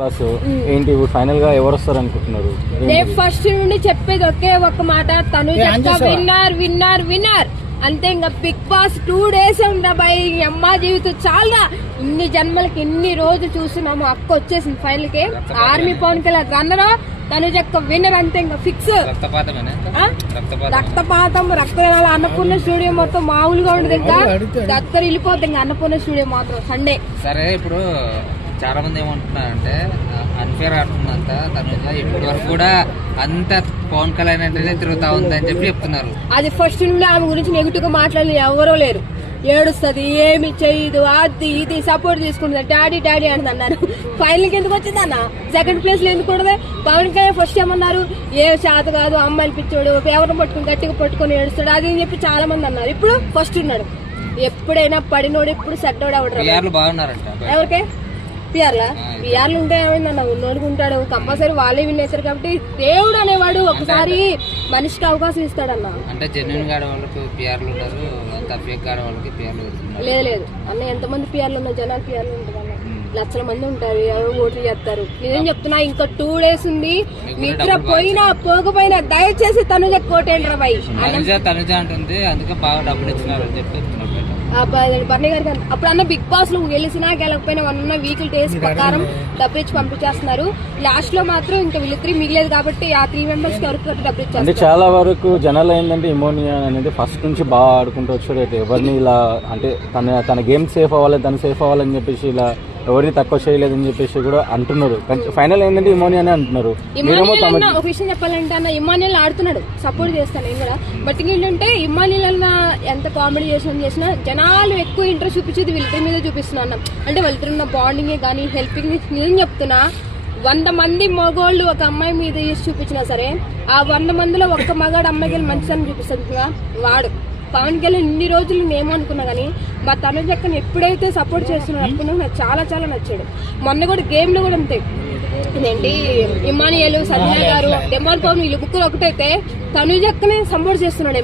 Bus ఏంటి final గా ఎవరు వస్తారు అనుకుంటున్నారు? నేను ఫస్ట్ నుండి చెప్పేది ఒకే ఒక్క మాట, తనుజ విన్నర్ విన్నర్ విన్నర్ అంతే. ఇంకా బిగ్ బాస్ 2 days ఉందా బాయ్, అమ్మ జీవితం చాలా ఇన్ని జన్మలకి ఇన్ని రోజులు చూస్తున్నాము. అక్క వచ్చేసింది ఫైనల్ కి. Army Pawan Kalyan runner, Tanuja winner అంతే. ఇంకా ఫిక్స్. రక్తపాతం రక్తనాల అన్నపూర్ణ స్టూడియో మొత్తం మామూలుగా ఉండదు. ఇంకా దత్తరు వెళ్ళిపోతుంది ఇంకా అన్నపూర్ణ స్టూడియో మాత్రం సండే. సరే ఇప్పుడు చాలా మంది ఏమంటున్నారంటే అన్ఫేర్ ఆడుతుందంట తనుజ, ఇప్పటి వరకు కూడా అంత పవన్ కళ్యాణ్ అంటేనే తిరుగుతా ఉందని చెప్పి చెప్తున్నారు. అది ఫస్ట్ నుండి ఆమె గురించి నెగిటివ్ గా మాట్లాడి ఎవరో లేరు. ఏడుస్తుంది, ఏమి చేయదు, అది ఇది సపోర్ట్ తీసుకుంటుంది, డాడీ డాడీ అని అన్నారు. ఫైనల్ కి ఎందుకు వచ్చింది అన్న? సెకండ్ ప్లేస్ లో ఎందుకు ఉండదు? పవన్ కళ్యాణ్ ఫస్ట్ ఏమన్నారు, ఏ శాత కాదు అమ్మాయిలు పిచ్చోడు, ఎవరిని పట్టుకుని గట్టిగా పట్టుకుని ఏడుస్తాడు అది అని చెప్పి చాలా మంది అన్నారు. ఇప్పుడు ఫస్ట్ ఉన్నాడు. ఎప్పుడైనా పడినోడు ఇప్పుడు సెట్టోడు అవడం. బాగున్నారంట ఎవరికే పిఆర్లా? పిఆర్లు ఉంటే ఏమైందన్న, ఉన్నోడుకు ఉంటాడు. కంపల్సరీ వాళ్ళే వినేశారు కాబట్టి దేవుడు అనేవాడు ఒకసారి మనిషికి అవకాశం ఇస్తాడన్న. అంటే జెన్యున్ గా ఆడవాళ్ళకి పిఆర్లు ఉంటారు, ఫేక్ ఆడవాళ్ళకి పిఆర్లు. లేదు అన్న, ఎంతమంది పిఆర్లు ఉన్నారు? జనాలు పిఆర్లు ఉంటారు అన్న, లక్షల మంది ఉంటారు, ఎవరు ఓట్లు చేస్తారు. నేనేం చెప్తున్నా, ఇంకా 2 days ఉంది. నిద్ర పోయినా పోకపోయినా దయచేసి తనుజ కోటేంద్ర బాయ్. తనుజ అంటుంది అందుకే బాగా డబ్బులు ఇచ్చినారు అని చెప్పి బర్నీ గారికి. అప్పుడు అన్న బిగ్ బాస్ లో గెలిచినా గెలకపోయినా 1 week డేస్ ప్రకారం డబ్బులు ఇచ్చి పంపించేస్తున్నారు. లాస్ట్ లో మాత్రం ఇంకా వీళ్ళిద్దరు మిగిలేదు కాబట్టి ఆ 3 members కి ఎవరికి డబ్బులు ఇచ్చారు. అంటే చాలా వరకు జనాలు ఏంటంటే ఇమోనియా అనేది ఫస్ట్ నుంచి బాగా ఆడుకుంటూ వచ్చాడు. అయితే ఎవరిని ఇలా అంటే తన గేమ్ సేఫ్ అవ్వాలి, తను సేఫ్ అవ్వాలని చెప్పేసి ఇలా ఎవరిని తక్కువ చేయలేదని చెప్పేసి కూడా అంటున్నారు. ఫైనల్ ఏంటంటే ఇమోనియా అని అంటున్నారు. ఒక విషయం చెప్పాలంటే అన్న, ఇమానియల్ ఆడుతున్నాడు, సపోర్ట్ చేస్తాను నేను కూడా. బట్ ఏంటంటే ఇమానియల్ అన్న ఎంత కామెడీ చేసినా జనాలు ఎక్కువ ఇంట్రెస్ట్ చూపించేది వీళ్ళిద్దరి మీద చూపిస్తున్నా అన్న. అంటే వాళ్ళిద్దరున్న బాండింగే కానీ హెల్పింగ్ నేను చెప్తున్నా. 100 మంది మగోళ్ళు ఒక అమ్మాయి మీద చేసి చూపించినా సరే ఆ 100 మందిలో ఒక్క మగాడు అమ్మాయికి మంచిదని చూపిస్తుంది వాడు. పవన్ కళ్యాణ్ ఇన్ని రోజులు నేమనుకున్నా కానీ మా తనుజక్కని ఎప్పుడైతే సపోర్ట్ చేస్తున్నాడు అనుకున్నా నాకు చాలా చాలా నచ్చాడు. మొన్న కూడా గేమ్ లో కూడా అంతే. ఇదేంటి ఇమానియల్, సంజయ్ గారు, డెమాల్ పవన్ వీళ్ళు ముగ్గురు ఒకటైతే తనుజక్కని సపోర్ట్ చేస్తున్నాడు.